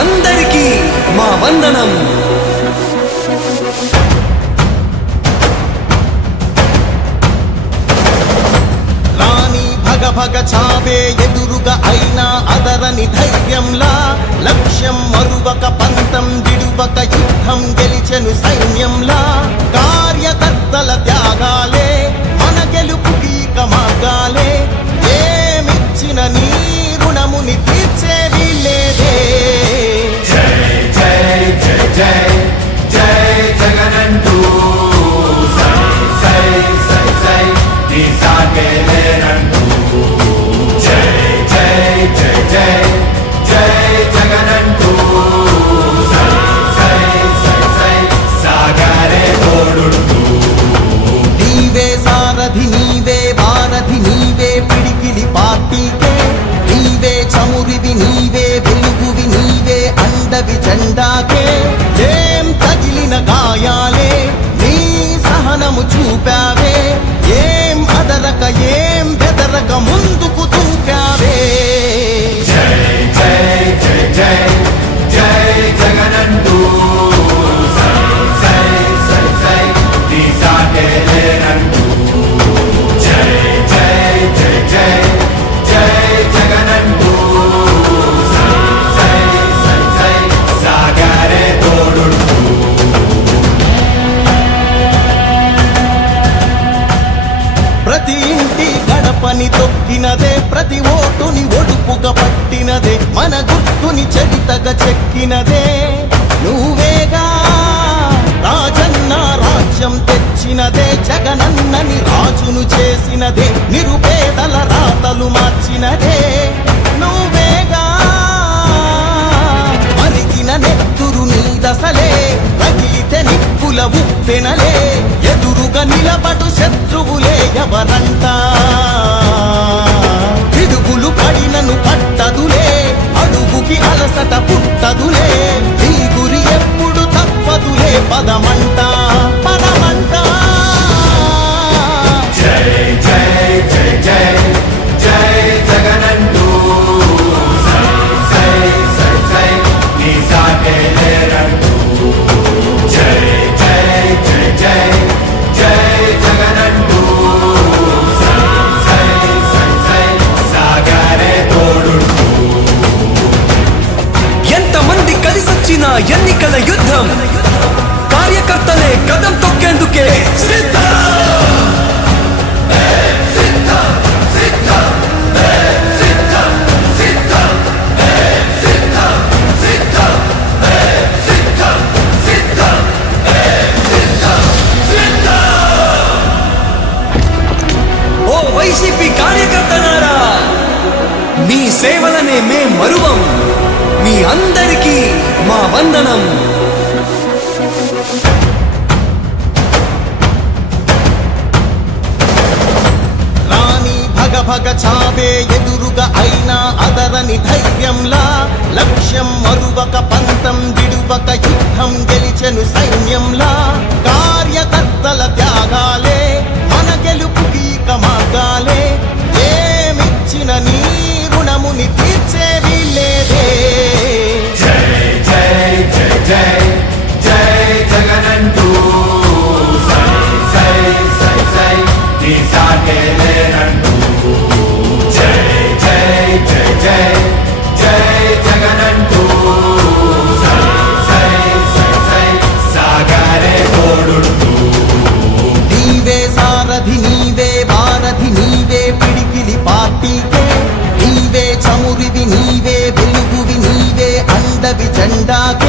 అందరికీ మా వందనం. రాణి భగ భగ చావే ఎదురుగా అయినా అదరని ధైర్యంలా, లక్ష్యం మరువక పంతం విడువక యుద్ధం గెలిచెను సైన్యంలా. కార్యకర్తల త్యాగాలే మన గెలుపుకి మార్గాలే, ఏమిచ్చిన నీ రుణముని తీర్చేవి లేదే. జై జై జై జై జై జగనంటూ సై సై సై సై నీ సాగే లేనంటూ. జై జై జై జై జై జగనంటూ సై సై సై సై సాగరే తోడుంటూ. నీవే సారథి నీవే వారధి నీవే పిడికిలి పార్టీకే, నీవే చమురివి నీవే వెలుగువి నీవే అండవి జెండాకే. ఏం తగిలిన గాయాలే నీ సహనము చూపావే, ఏం అదరక ఏం బెదరక ముందుకు దూకావే. జై జై జై జై జై జగనంటూ సై సై సై సై నీ సాగే లేనంటూ. జై జై జై జై జై జగనంటూ సై సై సై సై సాగరే తోడుంటూ. ప్రతి ఇంటి గడపని తొక్కినదే, ప్రతి ఓటుని ఒడుపుగా పట్టినదే, మన గుర్తుని చరితగా చెక్కినదే నువ్వేగా. రాజన్న రాజ్యం తెచ్చినదే, జగనన్నని రాజును చేసినదే, నిరుపేదల రాతలు మార్చినదే నువ్వేగా. మరిగిన నెత్తురు నీ దశలే, రగిలితే నిప్పుల ఉప్పెనలే, ఎదురుగా నిలబడు శత్రువులే ఎవరంట. పిడుగులు పడినను పట్టదులే, అడుగుకి అలసట పుట్టదులే, నీ గురి ఎప్పుడు తప్పదులే, పదమంట పదమంట. జై జై జై జై జై జగనంటూ సై సై సై సై నీ సాగే లేనంటూ. జై జై జై జై జై జగనంటూ సై సై సై సై సాగరే తోడుంటూ. ఎంతమంది కలిసొచ్చిన ఎన్నికల యుద్ధం, కార్యకర్తలే కదం తొక్కేందుకే సిద్ధం. ఓ వైసీపీ కార్యకర్తలారా, మీ సేవలనే మే మరువం. మీ అందరికీ మా వందనం. రాణి భగ భగ చావే ఎదురుగా అయినా అదరని ధైర్యంలా, లక్ష్యం మరువక పంతం విడువక యుద్ధం గెలిచెను సైన్యంలా. కార్యకర్తల త్యాగాలే మన గెలుపుకి మార్గాలే, ఏమిచ్చిన నీ రుణముని తీర్చేవి లేదే. జై జై జై జై జై జగనంటూ సై సై సై సై నీ సాగే లేనంటూ. జై జై జై జై జై జగనంటూ సై సై సై సై సాగరే తోడుంటూ. నీవే సారథి నీవే వారధి నీవే పిడికిలి పార్టీకే, నీవే చమురివి నీవే వెలుగువి నీవే అండవి జెండాకే.